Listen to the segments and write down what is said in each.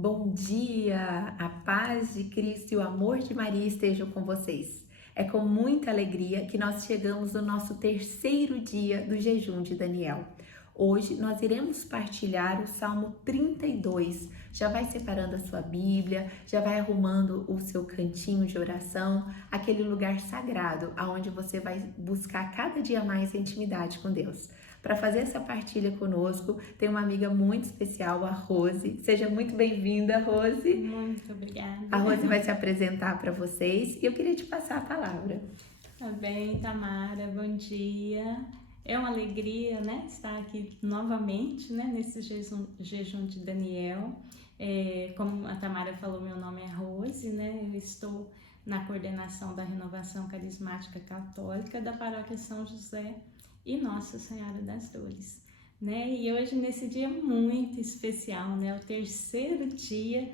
Bom dia! A paz de Cristo e o amor de Maria estejam com vocês. É com muita alegria que nós chegamos no nosso terceiro dia do jejum de Daniel. Hoje nós iremos partilhar o Salmo 32. Já vai separando a sua Bíblia, já vai arrumando o seu cantinho de oração, aquele lugar sagrado aonde você vai buscar cada dia mais a intimidade com Deus. Para fazer essa partilha conosco, tem uma amiga muito especial, a Rose. Seja muito bem-vinda, Rose. Muito obrigada. A Rose vai se apresentar para vocês e eu queria te passar a palavra. Tá bem, Tamara, bom dia. É uma alegria, né, estar aqui novamente, né, nesse jejum de Daniel. Como a Tamara falou, meu nome é Rose, né, eu estou na coordenação da Renovação Carismática Católica da Paróquia São José e Nossa Senhora das Dores, né? E hoje, nesse dia muito especial, né, o terceiro dia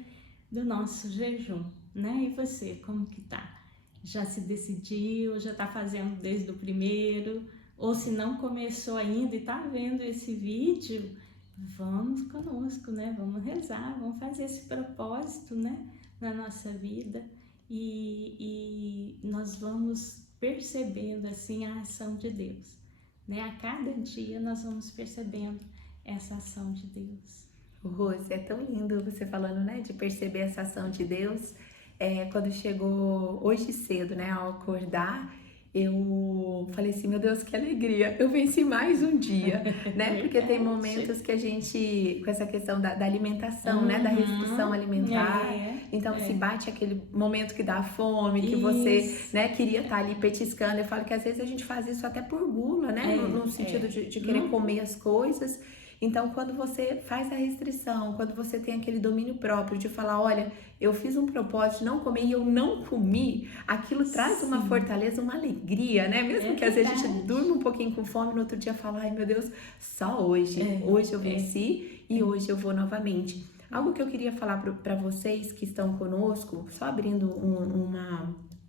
do nosso jejum, né? E você, como que tá? Já se decidiu? Já tá fazendo desde o primeiro? Ou se não começou ainda e tá vendo esse vídeo, vamos conosco, né? Vamos rezar, vamos fazer esse propósito, né, na nossa vida e nós vamos percebendo assim a ação de Deus, né? A cada dia nós vamos percebendo essa ação de Deus. Rose, é tão lindo você falando, né, de perceber essa ação de Deus. Quando chegou hoje cedo, né, ao acordar, eu falei assim, meu Deus, que alegria, eu venci mais um dia, né? Porque tem momentos que a gente, com essa questão da alimentação, né, da restrição alimentar, então se bate aquele momento que dá fome, que você, né, queria estar ali petiscando. Eu falo que às vezes a gente faz isso até por gula, né, no sentido de querer comer as coisas. Então, quando você faz a restrição, quando você tem aquele domínio próprio de falar, olha, eu fiz um propósito de não comer e eu não comi, aquilo traz uma fortaleza, uma alegria, né? Mesmo que às vezes a gente durma um pouquinho com fome, no outro dia fala, ai meu Deus, só hoje. Hoje eu venci e hoje eu vou novamente. Algo que eu queria falar para vocês que estão conosco, só abrindo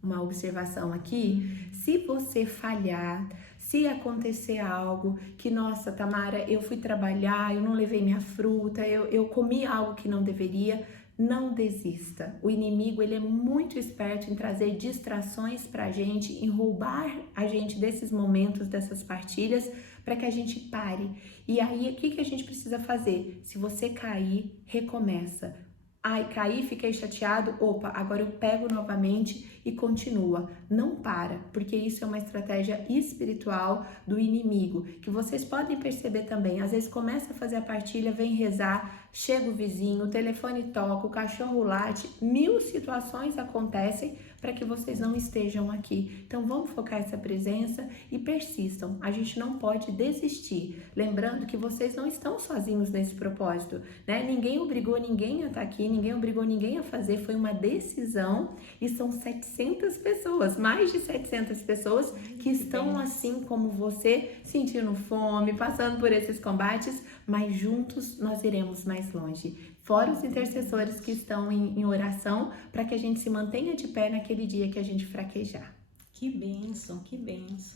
uma observação aqui, se você falhar, se acontecer algo que, nossa, Tamara, eu fui trabalhar, eu não levei minha fruta, eu comi algo que não deveria, não desista. O inimigo, ele é muito esperto em trazer distrações pra gente, em roubar a gente desses momentos, dessas partilhas, para que a gente pare. E aí, o que a gente precisa fazer? Se você cair, recomeça. Ai, caí, fiquei chateado, opa, agora eu pego novamente e continua. Não para, porque isso é uma estratégia espiritual do inimigo, que vocês podem perceber também. Às vezes começa a fazer a partilha, vem rezar, chega o vizinho, o telefone toca, o cachorro late, 1000 situações acontecem para que vocês não estejam aqui. Então vamos focar essa presença e persistam. A gente não pode desistir. Lembrando que vocês não estão sozinhos nesse propósito, né? Ninguém obrigou ninguém a estar aqui, ninguém obrigou ninguém a fazer, foi uma decisão e são 700 pessoas, mais de 700 pessoas que estão assim como você, sentindo fome, passando por esses combates, mas juntos nós iremos mais longe. Fora os intercessores que estão em oração para que a gente se mantenha de pé naquele dia que a gente fraquejar. Que bênção,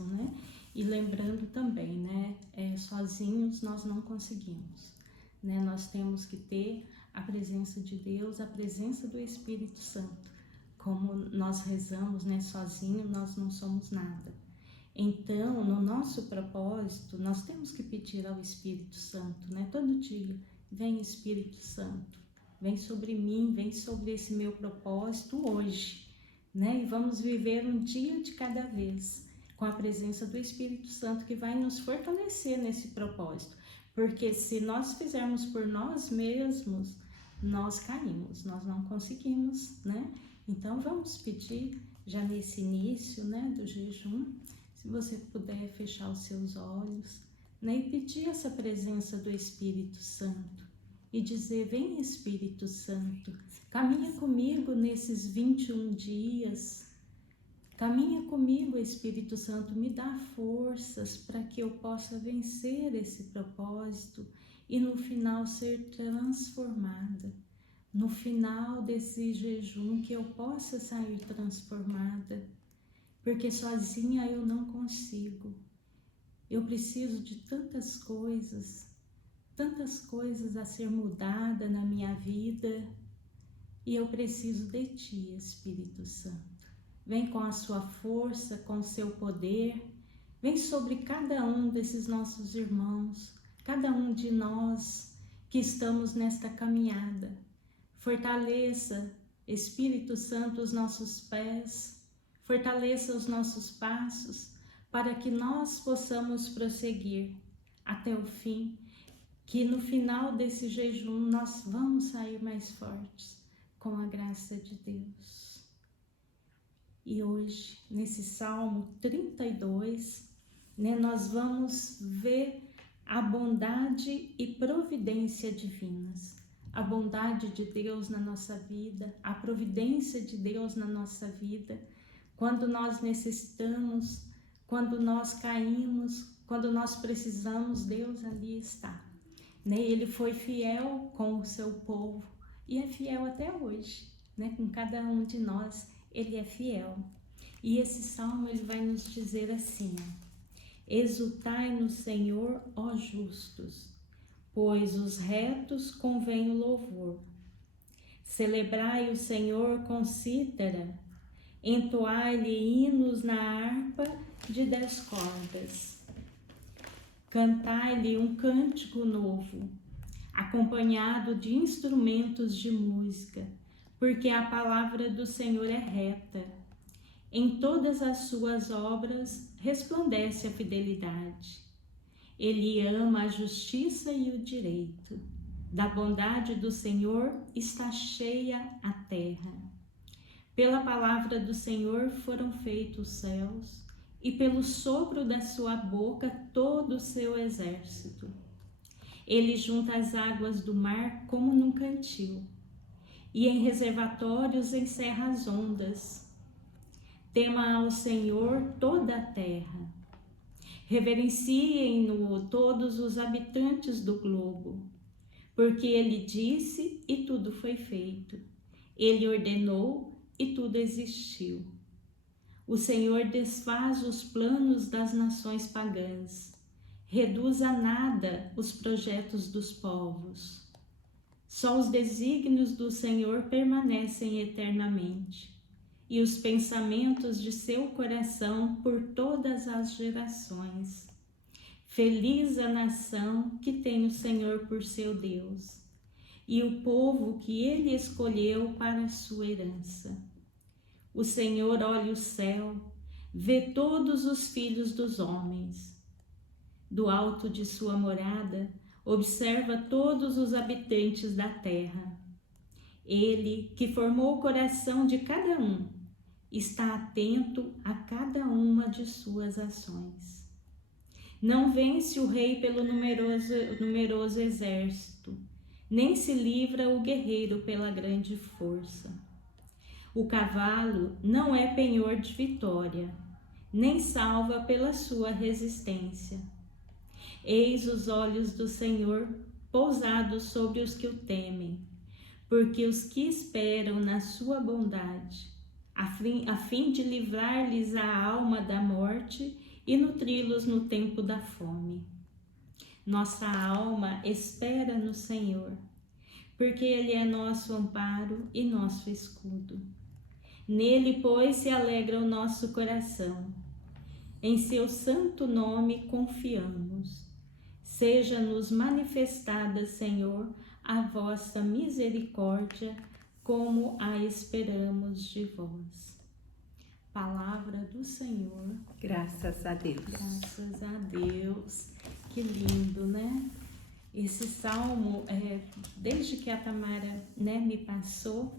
né? E lembrando também, né? Sozinhos nós não conseguimos, né? Nós temos que ter a presença de Deus, a presença do Espírito Santo. Como nós rezamos, né? Sozinho nós não somos nada. Então, no nosso propósito, nós temos que pedir ao Espírito Santo, né? Todo dia, vem Espírito Santo, vem sobre mim, vem sobre esse meu propósito hoje, né? E vamos viver um dia de cada vez, com a presença do Espírito Santo que vai nos fortalecer nesse propósito. Porque se nós fizermos por nós mesmos, nós caímos, nós não conseguimos, né? Então vamos pedir já nesse início, né, do jejum, se você puder fechar os seus olhos, né, e pedir essa presença do Espírito Santo e dizer, vem Espírito Santo, caminha comigo nesses 21 dias, caminha comigo Espírito Santo, me dá forças para que eu possa vencer esse propósito e no final ser transformada. No final desse jejum que eu possa sair transformada, porque sozinha eu não consigo. Eu preciso de tantas coisas a ser mudada na minha vida, e eu preciso de Ti, Espírito Santo. Vem com a sua força, com o seu poder, vem sobre cada um desses nossos irmãos, cada um de nós que estamos nesta caminhada. Fortaleça, Espírito Santo, os nossos pés, fortaleça os nossos passos, para que nós possamos prosseguir até o fim, que no final desse jejum nós vamos sair mais fortes, com a graça de Deus. E hoje, nesse Salmo 32, nós vamos ver a bondade e providência divinas. A bondade de Deus na nossa vida, a providência de Deus na nossa vida, quando nós necessitamos, quando nós caímos, quando nós precisamos, Deus ali está. Ele foi fiel com o seu povo e é fiel até hoje, com cada um de nós, Ele é fiel. E esse salmo ele vai nos dizer assim: exultai no Senhor, ó justos, pois os retos convém o louvor. Celebrai o Senhor com cítara, entoai-lhe hinos na harpa de 10 cordas. Cantai-lhe um cântico novo, acompanhado de instrumentos de música, porque a palavra do Senhor é reta. Em todas as suas obras resplandece a fidelidade. Ele ama a justiça e o direito. Da bondade do Senhor está cheia a terra. Pela palavra do Senhor foram feitos os céus, e pelo sopro da sua boca todo o seu exército. Ele junta as águas do mar como num cantil, e em reservatórios encerra as ondas. Tema ao Senhor toda a terra. Reverenciem-no todos os habitantes do globo, porque ele disse e tudo foi feito. Ele ordenou e tudo existiu. O Senhor desfaz os planos das nações pagãs, reduz a nada os projetos dos povos. Só os desígnios do Senhor permanecem eternamente, e os pensamentos de seu coração por todas as gerações. Feliz a nação que tem o Senhor por seu Deus, e o povo que ele escolheu para a sua herança. O Senhor olha o céu, vê todos os filhos dos homens. Do alto de sua morada, observa todos os habitantes da terra. Ele, que formou o coração de cada um, está atento a cada uma de suas ações. Não vence o rei pelo numeroso exército, nem se livra o guerreiro pela grande força. O cavalo não é penhor de vitória, nem salva pela sua resistência. Eis os olhos do Senhor pousados sobre os que o temem, porque os que esperam na sua bondade, a fim de livrar-lhes a alma da morte e nutri-los no tempo da fome. Nossa alma espera no Senhor, porque Ele é nosso amparo e nosso escudo. Nele, pois, se alegra o nosso coração. Em seu santo nome confiamos. Seja-nos manifestada, Senhor, a vossa misericórdia, como a esperamos de vós. Palavra do Senhor. Graças a Deus. Graças a Deus. Que lindo, né? Esse salmo, desde que a Tamara, me passou,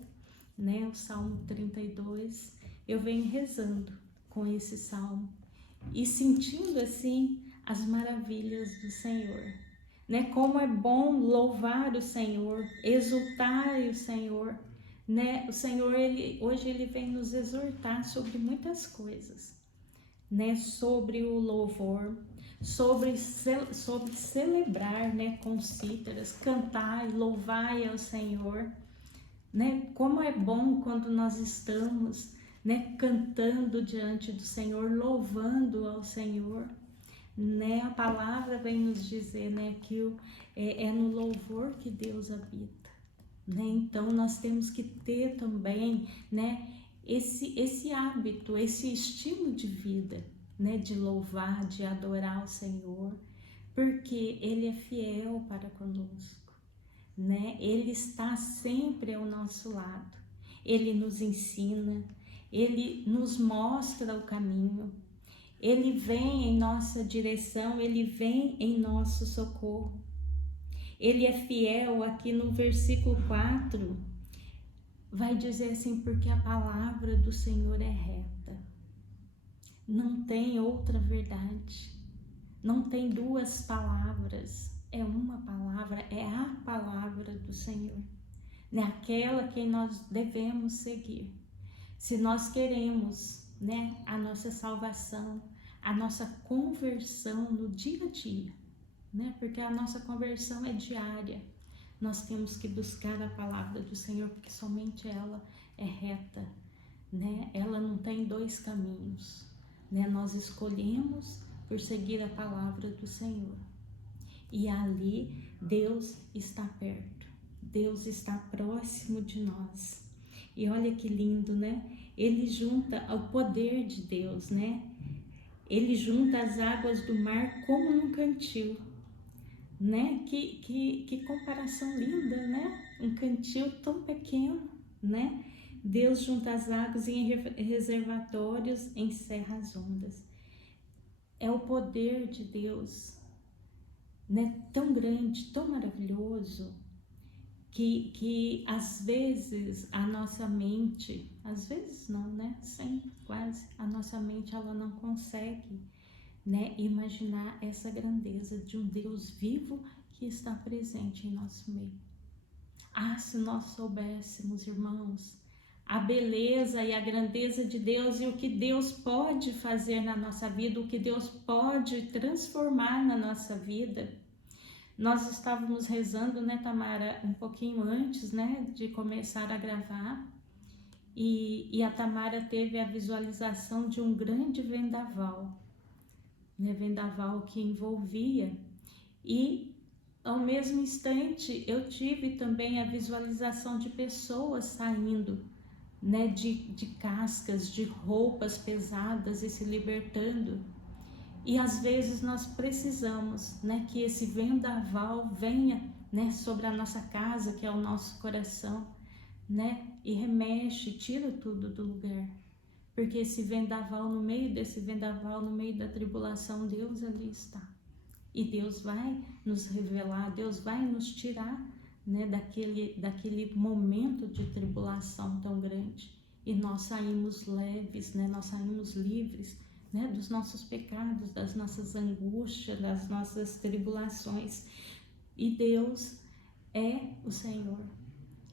o Salmo 32, eu venho rezando com esse salmo e sentindo assim as maravilhas do Senhor, como é bom louvar o Senhor, exultar o Senhor, O Senhor, hoje ele vem nos exortar sobre muitas coisas, sobre o louvor, sobre celebrar, com cítaras, cantar e louvar ao Senhor, como é bom quando nós estamos, cantando diante do Senhor, louvando ao Senhor, A palavra vem nos dizer, que é no louvor que Deus habita, né? Então nós temos que ter também, né, esse hábito, esse estilo de vida, né, de louvar, de adorar o Senhor, porque Ele é fiel para conosco, né? Ele está sempre ao nosso lado, Ele nos ensina, Ele nos mostra o caminho, Ele vem em nossa direção, Ele vem em nosso socorro. Ele é fiel. Aqui no versículo 4 vai dizer assim: porque a palavra do Senhor é reta, não tem outra verdade, não tem duas palavras, é uma palavra, é a palavra do Senhor, né? Aquela que nós devemos seguir. Se nós queremos, né, a nossa salvação, a nossa conversão no dia a dia, né? Porque a nossa conversão é diária. Nós temos que buscar a palavra do Senhor, porque somente ela é reta, né? Ela não tem dois caminhos, né? Nós escolhemos por seguir a palavra do Senhor. E ali Deus está perto, Deus está próximo de nós. E olha que lindo, né? Ele junta o poder de Deus, né? Ele junta as águas do mar como num cantil, né? Que comparação linda, né? Um cantil tão pequeno, né? Deus junta as águas em reservatórios, encerra as ondas. É o poder de Deus, né? Tão grande, tão maravilhoso, que às vezes a nossa mente, às vezes não, né? Sempre, quase, a nossa mente ela não consegue, né, imaginar essa grandeza de um Deus vivo que está presente em nosso meio. Ah, se nós soubéssemos, irmãos, a beleza e a grandeza de Deus e o que Deus pode fazer na nossa vida, o que Deus pode transformar na nossa vida. Nós estávamos rezando, né, Tamara, um pouquinho antes, né, de começar a gravar, e a Tamara teve a visualização de um grande vendaval, né, vendaval que envolvia, e ao mesmo instante eu tive também a visualização de pessoas saindo, né, de cascas, de roupas pesadas e se libertando. E às vezes nós precisamos, né, que esse vendaval venha, né, sobre a nossa casa, que é o nosso coração, né, e remexe, tira tudo do lugar. Porque esse vendaval, no meio desse vendaval, no meio da tribulação, Deus ali está. E Deus vai nos revelar, Deus vai nos tirar, né, daquele momento de tribulação tão grande. E nós saímos leves, né, nós saímos livres, né, dos nossos pecados, das nossas angústias, das nossas tribulações. E Deus é o Senhor,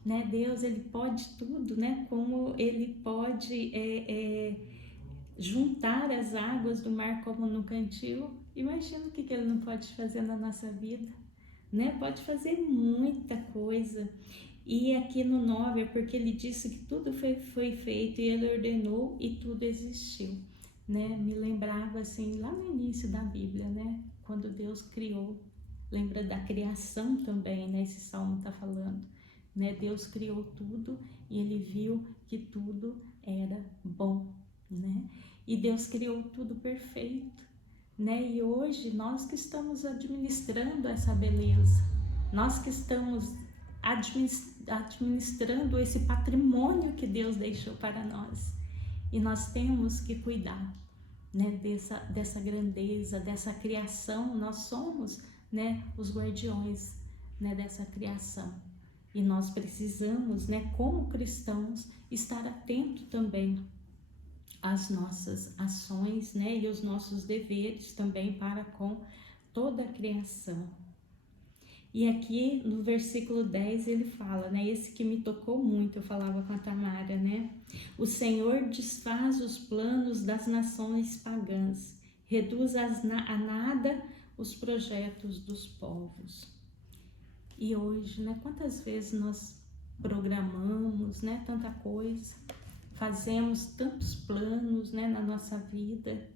né? Deus, Ele pode tudo, né? Como Ele pode juntar as águas do mar como no cantil. Imagina o que Ele não pode fazer na nossa vida, né? Pode fazer muita coisa. E aqui no 9 é porque Ele disse que tudo foi feito e Ele ordenou e tudo existiu, né? Me lembrava assim, lá no início da Bíblia, né? Quando Deus criou, lembra da criação também, né? Esse salmo está falando, né? Deus criou tudo e Ele viu que tudo era bom, né? E Deus criou tudo perfeito, né? E hoje nós que estamos administrando essa beleza, nós que estamos administrando esse patrimônio que Deus deixou para nós, e nós temos que cuidar, né, dessa grandeza, dessa criação. Nós somos, né, os guardiões, né, dessa criação. E nós precisamos, né, como cristãos, estar atento também às nossas ações, né, e os nossos deveres também para com toda a criação. E aqui no versículo 10 ele fala, né, esse que me tocou muito, eu falava com a Tamara, né? O Senhor desfaz os planos das nações pagãs, reduz a nada os projetos dos povos. E hoje, né, quantas vezes nós programamos, né, tanta coisa, fazemos tantos planos, né, na nossa vida,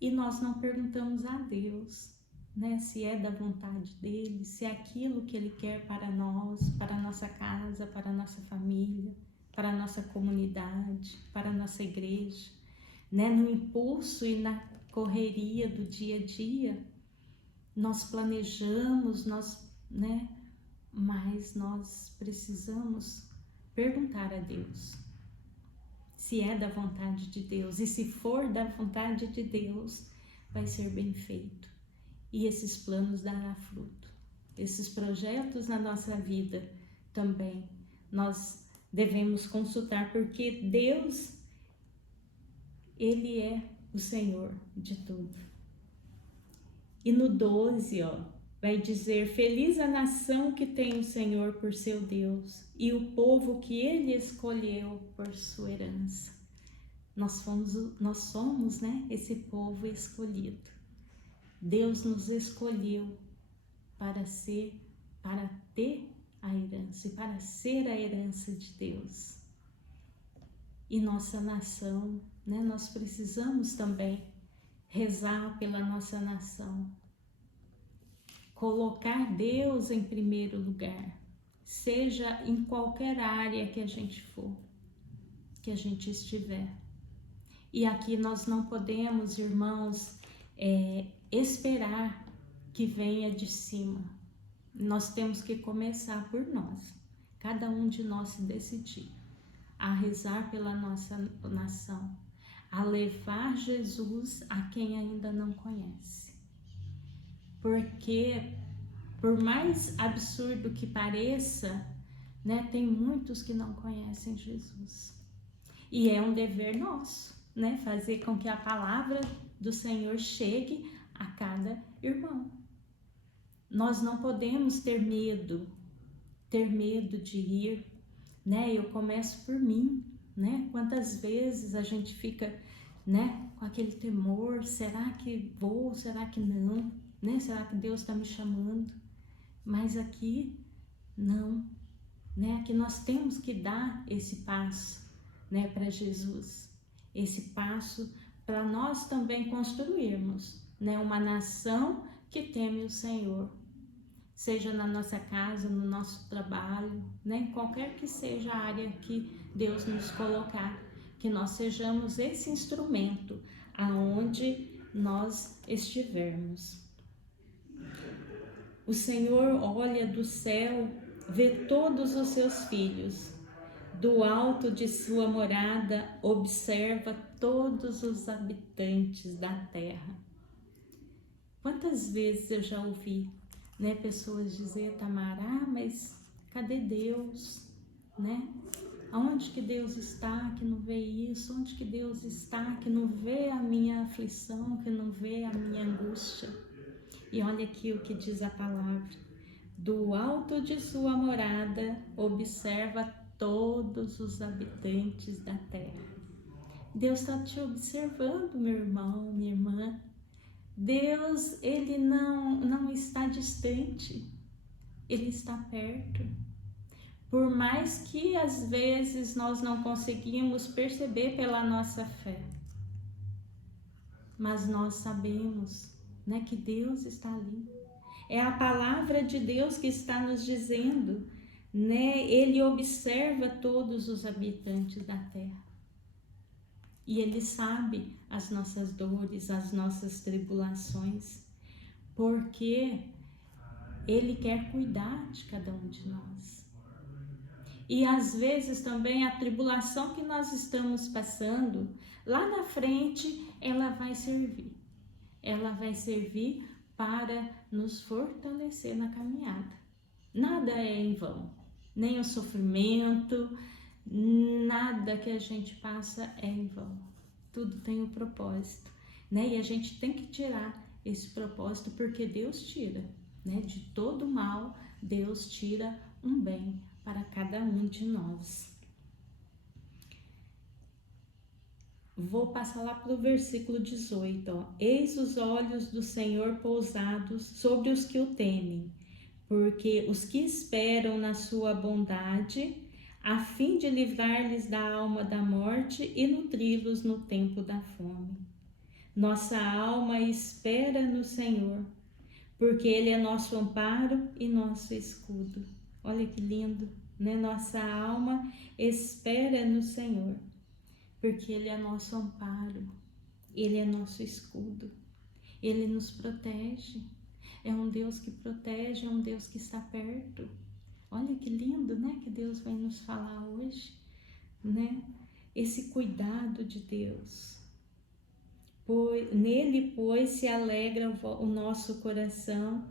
e nós não perguntamos a Deus, né? Se é da vontade dele, se é aquilo que ele quer para nós, para a nossa casa, para a nossa família, para a nossa comunidade, para a nossa igreja, né? No impulso e na correria do dia a dia, nós planejamos, né? Mas nós precisamos perguntar a Deus se é da vontade de Deus, e se for da vontade de Deus, vai ser bem feito. E esses planos darão fruto. Esses projetos na nossa vida também nós devemos consultar, porque Deus, Ele é o Senhor de tudo. E no 12, vai dizer: feliz a nação que tem o Senhor por seu Deus e o povo que Ele escolheu por sua herança. Nós somos, né, esse povo escolhido. Deus nos escolheu para ter a herança e para ser a herança de Deus. E nossa nação, né, nós precisamos também rezar pela nossa nação, colocar Deus em primeiro lugar, seja em qualquer área que a gente for, que a gente estiver. E aqui nós não podemos, irmãos, esperar que venha de cima. Nós temos que começar por nós, cada um de nós se decidir a rezar pela nossa nação, a levar Jesus a quem ainda não conhece. Porque, por mais absurdo que pareça, né, tem muitos que não conhecem Jesus. E é um dever nosso, né, fazer com que a palavra do Senhor chegue a cada irmão. Nós não podemos ter medo de ir, né? Eu começo por mim, né? Quantas vezes a gente fica, né, com aquele temor: será que vou, será que não, né? Será que Deus está me chamando? Mas aqui não, né? Aqui nós temos que dar esse passo, né, para Jesus, esse passo para nós também construirmos, né, uma nação que teme o Senhor, seja na nossa casa, no nosso trabalho, né, qualquer que seja a área que Deus nos colocar, que nós sejamos esse instrumento aonde nós estivermos. O Senhor olha do céu, vê todos os seus filhos. Do alto de sua morada, observa todos os habitantes da terra. Quantas vezes eu já ouvi, né, pessoas dizer: Tamara, mas cadê Deus? Né? Aonde que Deus está que não vê isso? Onde que Deus está que não vê a minha aflição, que não vê a minha angústia? E olha aqui o que diz a palavra: do alto de sua morada, observa todos os habitantes da terra. Deus está te observando, meu irmão, minha irmã. Deus, Ele não está distante, Ele está perto. Por mais que às vezes nós não conseguimos perceber pela nossa fé, mas nós sabemos, né, que Deus está ali. É a palavra de Deus que está nos dizendo, né? Ele observa todos os habitantes da terra. E Ele sabe as nossas dores, as nossas tribulações, porque Ele quer cuidar de cada um de nós. E às vezes também a tribulação que nós estamos passando, lá na frente, ela vai servir. Ela vai servir para nos fortalecer na caminhada. Nada é em vão, nem o sofrimento, nada que a gente passa é em vão. Tudo tem um propósito, né? E a gente tem que tirar esse propósito, porque Deus tira, né? De todo mal, Deus tira um bem para cada um de nós. Vou passar lá para o versículo 18. Eis os olhos do Senhor pousados sobre os que o temem, porque os que esperam na sua bondade, a fim de livrar-lhes da alma da morte e nutri-los no tempo da fome. Nossa alma espera no Senhor, porque Ele é nosso amparo e nosso escudo. Olha que lindo, né? Nossa alma espera no Senhor, porque Ele é nosso amparo, Ele é nosso escudo, Ele nos protege. É um Deus que protege, é um Deus que está perto. Olha que lindo, né? Que Deus vai nos falar hoje, né? Esse cuidado de Deus. Nele, pois, se alegra o nosso coração,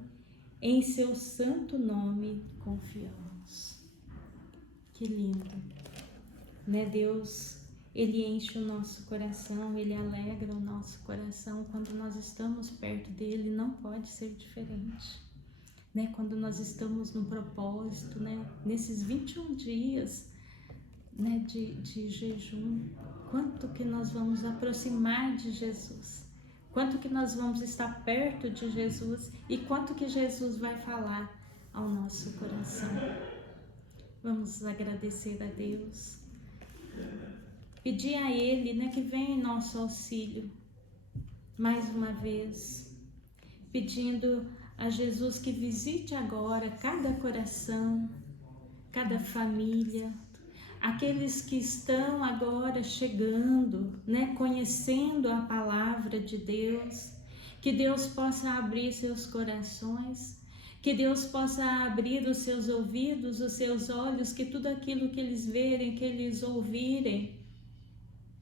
em seu santo nome confiamos. Que lindo, né? Deus, Ele enche o nosso coração, Ele alegra o nosso coração. Quando nós estamos perto dEle, não pode ser diferente, né? Quando nós estamos no propósito, né? Nesses 21 dias, né, de jejum, quanto que nós vamos aproximar de Jesus, quanto que nós vamos estar perto de Jesus e quanto que Jesus vai falar ao nosso coração. Vamos agradecer a Deus, pedir a Ele, né, que venha em nosso auxílio, mais uma vez, pedindo a Jesus que visite agora cada coração, cada família, aqueles que estão agora chegando, né, conhecendo a palavra de Deus, que Deus possa abrir seus corações, que Deus possa abrir os seus ouvidos, os seus olhos, que tudo aquilo que eles verem, que eles ouvirem,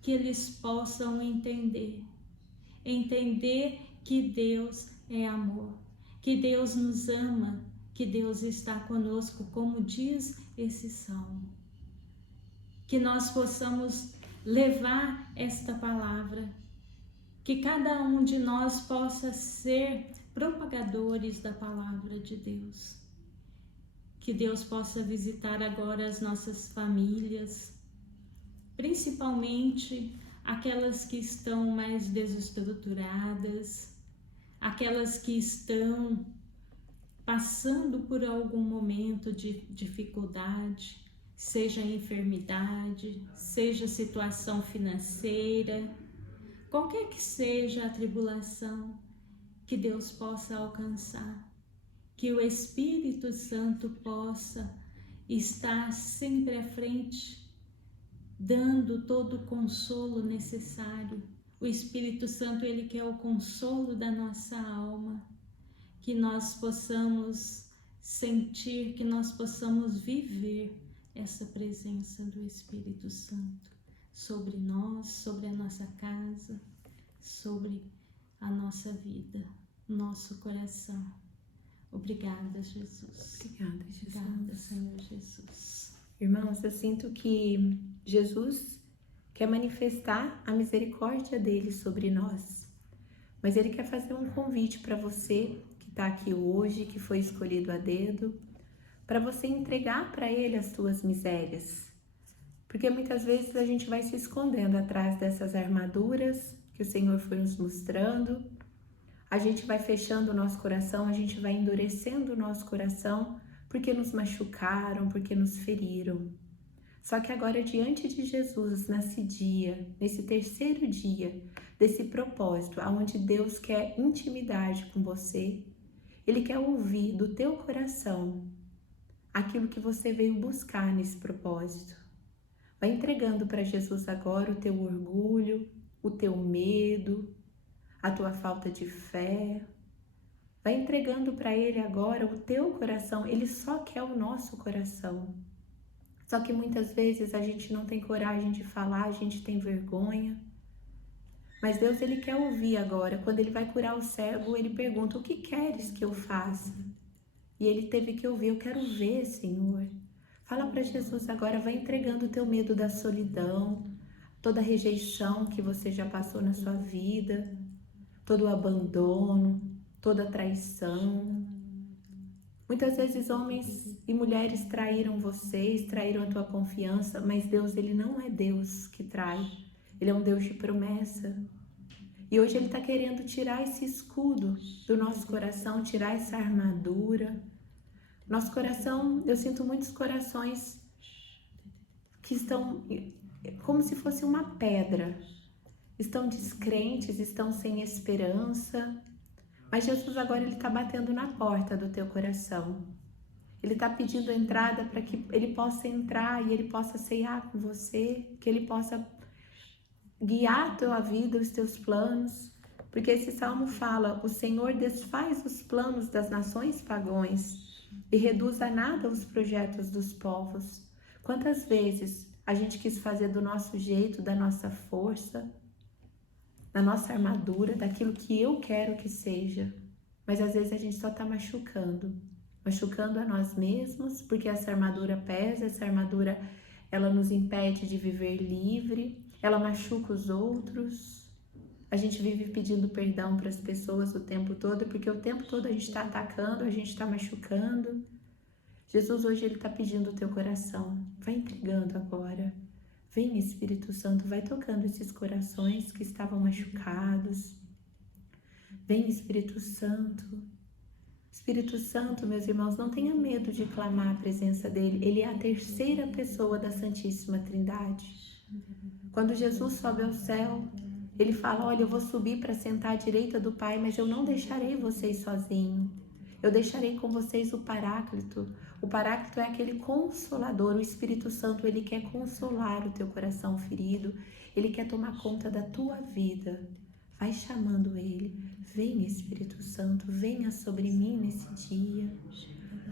que eles possam entender que Deus é amor, que Deus nos ama, que Deus está conosco, como diz esse salmo. Que nós possamos levar esta palavra, que cada um de nós possa ser propagadores da palavra de Deus. Que Deus possa visitar agora as nossas famílias, principalmente aquelas que estão mais desestruturadas, aquelas que estão passando por algum momento de dificuldade, seja enfermidade, seja situação financeira, qualquer que seja a tribulação, que Deus possa alcançar, que o Espírito Santo possa estar sempre à frente, dando todo o consolo necessário. O Espírito Santo, Ele quer o consolo da nossa alma, que nós possamos sentir, que nós possamos viver essa presença do Espírito Santo sobre nós, sobre a nossa casa, sobre a nossa vida, nosso coração. Obrigada, Jesus. Obrigada, Jesus. Obrigada, Senhor Jesus. Irmãos, eu sinto que Jesus quer manifestar a misericórdia dele sobre nós, mas ele quer fazer um convite para você que está aqui hoje, que foi escolhido a dedo, para você entregar para ele as suas misérias, porque muitas vezes a gente vai se escondendo atrás dessas armaduras que o Senhor foi nos mostrando, a gente vai fechando o nosso coração, a gente vai endurecendo o nosso coração, porque nos machucaram, porque nos feriram. Só que agora, diante de Jesus, nesse terceiro dia, desse propósito, onde Deus quer intimidade com você, Ele quer ouvir do teu coração aquilo que você veio buscar nesse propósito. Vai entregando para Jesus agora o teu orgulho, o teu medo, a tua falta de fé. Vai entregando para Ele agora o teu coração. Ele só quer o nosso coração. Só que muitas vezes a gente não tem coragem de falar, a gente tem vergonha. Mas Deus, Ele quer ouvir agora. Quando Ele vai curar o cego, Ele pergunta: o que queres que eu faça? E ele teve que ouvir: eu quero ver, Senhor. Fala para Jesus agora, vai entregando o teu medo da solidão, toda a rejeição que você já passou na sua vida, todo o abandono, toda a traição. Muitas vezes homens e mulheres traíram vocês, traíram a tua confiança, mas Deus, Ele não é Deus que trai. Ele é um Deus de promessa. E hoje Ele está querendo tirar esse escudo do nosso coração, tirar essa armadura. Nosso coração, eu sinto muitos corações que estão como se fosse uma pedra. Estão descrentes, estão sem esperança. Mas Jesus agora ele está batendo na porta do teu coração. Ele está pedindo a entrada para que ele possa entrar e ele possa ceiar com você, que ele possa guiar a tua vida, os teus planos. Porque esse salmo fala: o Senhor desfaz os planos das nações pagãs e reduz a nada os projetos dos povos. Quantas vezes a gente quis fazer do nosso jeito, da nossa força, da nossa armadura, daquilo que eu quero que seja, mas às vezes a gente só está machucando a nós mesmos, porque essa armadura pesa, essa armadura ela nos impede de viver livre, ela machuca os outros. A gente vive pedindo perdão para as pessoas o tempo todo, porque o tempo todo a gente está atacando, a gente está machucando. Jesus hoje ele está pedindo o teu coração, vai entregando agora. Vem Espírito Santo, vai tocando esses corações que estavam machucados. Vem Espírito Santo. Espírito Santo, meus irmãos, não tenha medo de clamar a presença dele. Ele é a terceira pessoa da Santíssima Trindade. Quando Jesus sobe ao céu, ele fala: olha, eu vou subir para sentar à direita do Pai, mas eu não deixarei vocês sozinhos. Eu deixarei com vocês o Paráclito. O Paráclito é aquele consolador. O Espírito Santo, ele quer consolar o teu coração ferido. Ele quer tomar conta da tua vida. Vai chamando ele. Vem Espírito Santo, venha sobre mim nesse dia.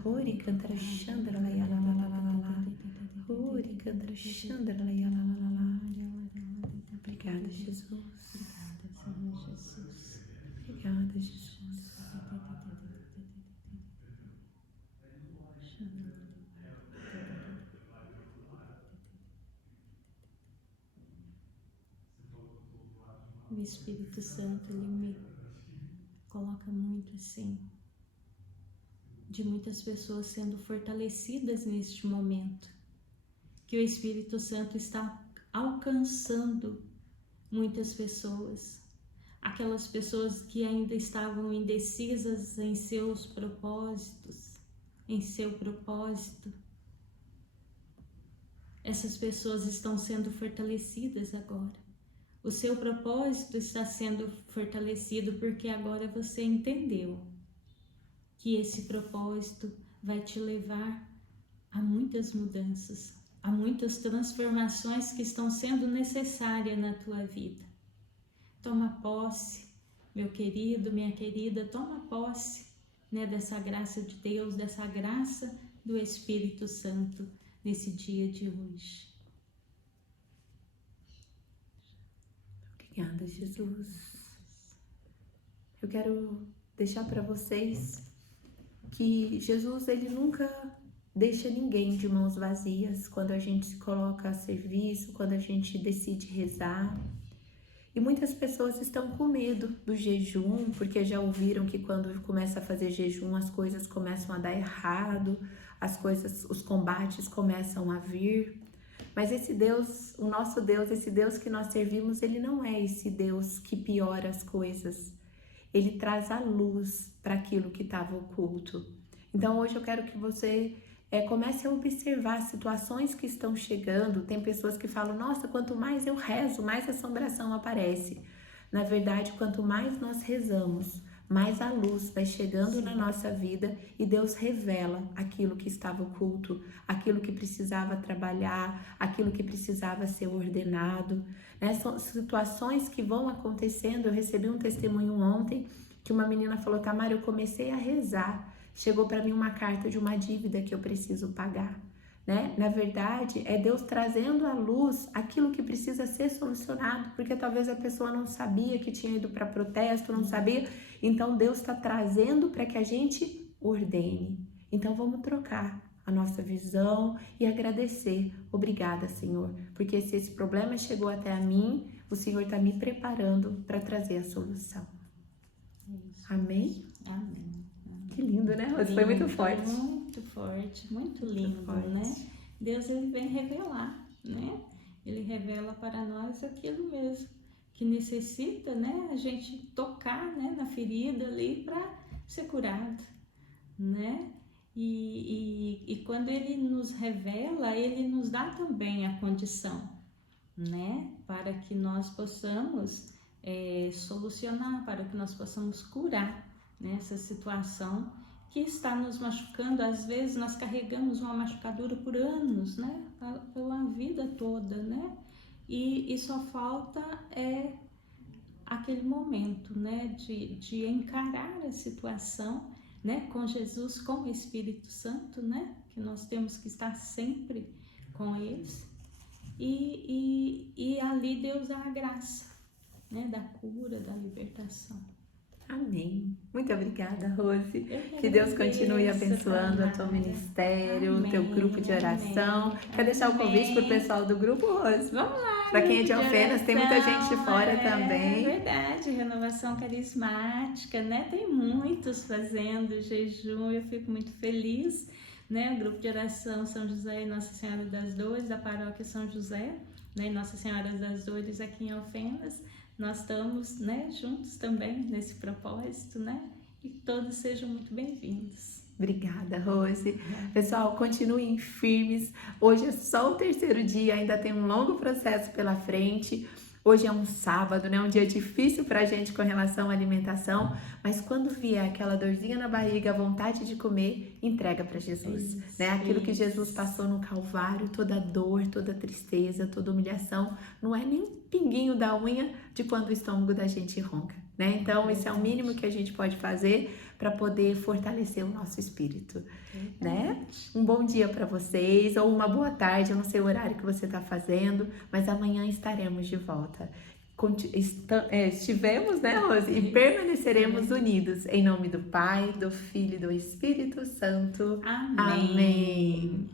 Ori cantara chandra la ya la la la la la. Ori cantara chandra la ya la la la la. Obrigada, Jesus. Obrigada, Jesus. O Espírito Santo, ele me coloca muito assim, de muitas pessoas sendo fortalecidas neste momento, que o Espírito Santo está alcançando muitas pessoas, aquelas pessoas que ainda estavam indecisas em seus propósitos, em seu propósito. Essas pessoas estão sendo fortalecidas agora. O seu propósito está sendo fortalecido porque agora você entendeu que esse propósito vai te levar a muitas mudanças, a muitas transformações que estão sendo necessárias na tua vida. Toma posse, meu querido, minha querida, toma posse, né, dessa graça de Deus, dessa graça do Espírito Santo nesse dia de hoje. Obrigada, Jesus. Eu quero deixar para vocês que Jesus, ele nunca deixa ninguém de mãos vazias quando a gente se coloca a serviço, quando a gente decide rezar. E muitas pessoas estão com medo do jejum, porque já ouviram que quando começa a fazer jejum as coisas começam a dar errado, os combates começam a vir. Mas esse Deus, o nosso Deus, esse Deus que nós servimos, ele não é esse Deus que piora as coisas. Ele traz a luz para aquilo que estava oculto. Então hoje eu quero que você comece a observar situações que estão chegando. Tem pessoas que falam: nossa, quanto mais eu rezo, mais assombração aparece. Na verdade, quanto mais nós rezamos, mais a luz vai chegando na nossa vida e Deus revela aquilo que estava oculto, aquilo que precisava trabalhar, aquilo que precisava ser ordenado, né? São situações que vão acontecendo. Eu recebi um testemunho ontem que uma menina falou: Tamara, eu comecei a rezar, chegou para mim uma carta de uma dívida que eu preciso pagar. Né? Na verdade, é Deus trazendo à luz aquilo que precisa ser solucionado, porque talvez a pessoa não sabia que tinha ido para protesto, não sabia. Então Deus está trazendo para que a gente ordene. Então vamos trocar a nossa visão e agradecer. Obrigada, Senhor, porque se esse problema chegou até a mim, o Senhor está me preparando para trazer a solução. Amém? Amém. Que lindo, né? Mas foi muito forte. Muito forte, muito lindo, forte, né? Deus, ele vem revelar, né? Ele revela para nós aquilo mesmo que necessita, né? A gente tocar, né, na ferida ali para ser curado, né? E quando ele nos revela, ele nos dá também a condição, né? Para que nós possamos solucionar, para que nós possamos curar nessa situação que está nos machucando. Às vezes nós carregamos uma machucadura por anos, né? Pela vida toda, né? E só falta aquele momento, né? De encarar a situação, né? Com Jesus, com o Espírito Santo, né? Que nós temos que estar sempre com eles. E ali Deus dá a graça, né? Da cura, da libertação. Amém. Muito obrigada, Rose. Que Deus continue abençoando o teu ministério, o teu grupo de oração. Quer deixar o convite para o pessoal do grupo, Rose? Vamos lá. Para quem é de Alfenas, tem muita gente de fora também. É verdade, renovação carismática, né? Tem muitos fazendo jejum, eu fico muito feliz, né? O grupo de oração São José e Nossa Senhora das Dores, da paróquia São José, né? Nossa Senhora das Dores aqui em Alfenas. Nós estamos, né, juntos também nesse propósito, né? E todos sejam muito bem-vindos. Obrigada, Rose. Pessoal, continuem firmes. Hoje é só o terceiro dia, ainda tem um longo processo pela frente. Hoje é um sábado, né? Um dia difícil pra gente com relação à alimentação, mas quando vier aquela dorzinha na barriga, a vontade de comer, entrega para Jesus, né? Aquilo que Jesus passou no Calvário, toda dor, toda tristeza, toda humilhação, não é nem um pinguinho da unha de quando o estômago da gente ronca, né? Então, isso é o mínimo que a gente pode fazer para poder fortalecer o nosso espírito, né? Um bom dia para vocês, ou uma boa tarde, eu não sei o horário que você está fazendo, mas amanhã estaremos de volta. Estivemos, né, Rose? E permaneceremos unidos. Em nome do Pai, do Filho e do Espírito Santo. Amém. Amém.